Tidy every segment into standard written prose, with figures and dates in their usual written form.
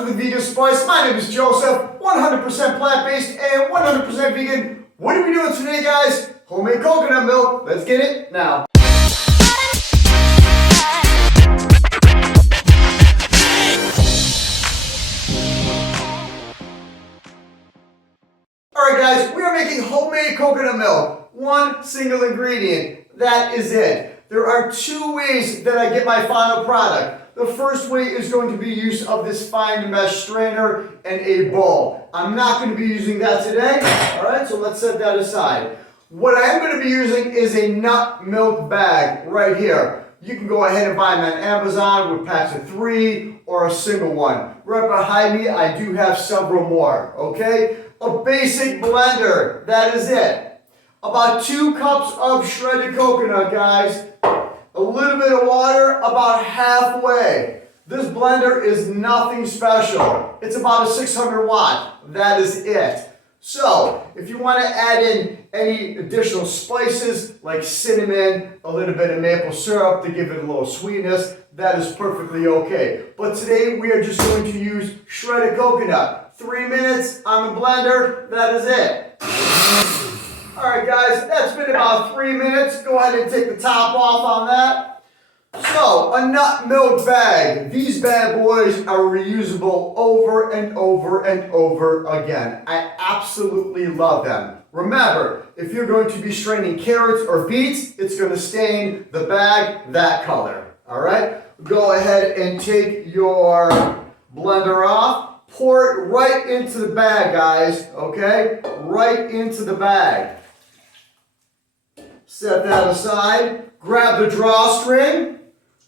Welcome to the Vegan Spice. My name is Joseph, 100% plant-based and 100% vegan. What are we doing today, guys? Homemade coconut milk. Let's get it now. Alright guys, we are making homemade coconut milk. One single ingredient. That is it. There are two ways that I get my final product. The first way is going to be use of this fine mesh strainer and a bowl. I'm not going to be using that today. Alright, so let's set that aside. What I am going to be using is a nut milk bag right here. You can go ahead and buy them on Amazon with packs of 3 or a single one. Right behind me, I do have several more. Okay? A basic blender. That is it. About 2 cups of shredded coconut, guys. A little bit of water, about halfway. This blender is nothing special. It's about a 600 watt. That is it. So, if you want to add in any additional spices like cinnamon, a little bit of maple syrup to give it a little sweetness, that is perfectly okay. But today we are just going to use shredded coconut. 3 minutes on the blender, that is it. Alright guys, that's been about 3 minutes. Go ahead and take the top off on that. So, a nut milk bag. These bad boys are reusable over and over and over again. I absolutely love them. Remember, if you're going to be straining carrots or beets, it's going to stain the bag that color. Alright? Go ahead and take your blender off. Pour it right into the bag, guys. Okay? Right into the bag. Set that aside. Grab the drawstring.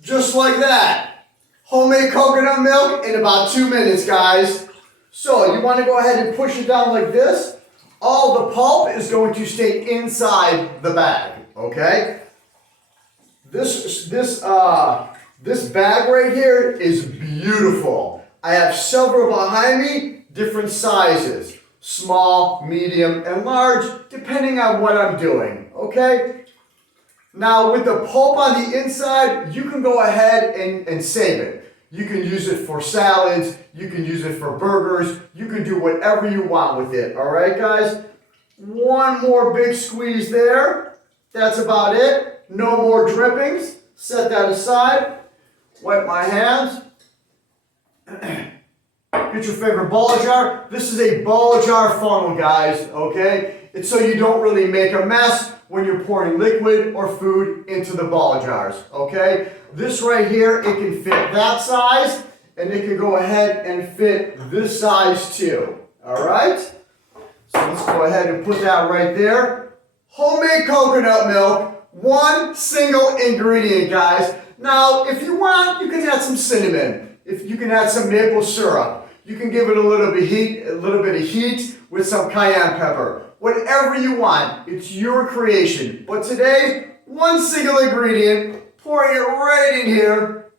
Just like that. Homemade coconut milk in about 2 minutes, guys. So you want to go ahead and push it down like this. All the pulp is going to stay inside the bag. Okay? This bag right here is beautiful. I have several behind me, different sizes. Small, medium, and large, depending on what I'm doing. Okay? Now, with the pulp on the inside, you can go ahead and save it. You can use it for salads. You can use it for burgers. You can do whatever you want with it. All right, guys? One more big squeeze there. That's about it. No more drippings. Set that aside. Wipe my hands. Get your favorite ball jar. This is a ball jar funnel, guys, okay? It's so you don't really make a mess when you're pouring liquid or food into the ball jars, okay? This right here, it can fit that size, and it can go ahead and fit this size too, all right? So let's go ahead and put that right there. Homemade coconut milk, one single ingredient, guys. Now, if you want, you can add some cinnamon. If you can add some maple syrup. You can give it a little bit of heat with some cayenne pepper. Whatever you want. It's your creation. But today, one single ingredient, pouring it right in here.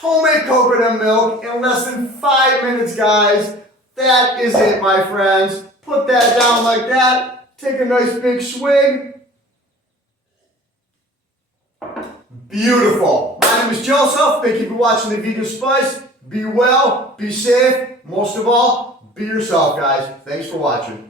Homemade coconut milk in less than 5 minutes, guys. That is it, my friends. Put that down like that. Take a nice big swig. Beautiful. My name is Joseph. Thank you for watching the Vegan Spice. Be well, be safe, most of all, be yourself, guys. Thanks for watching.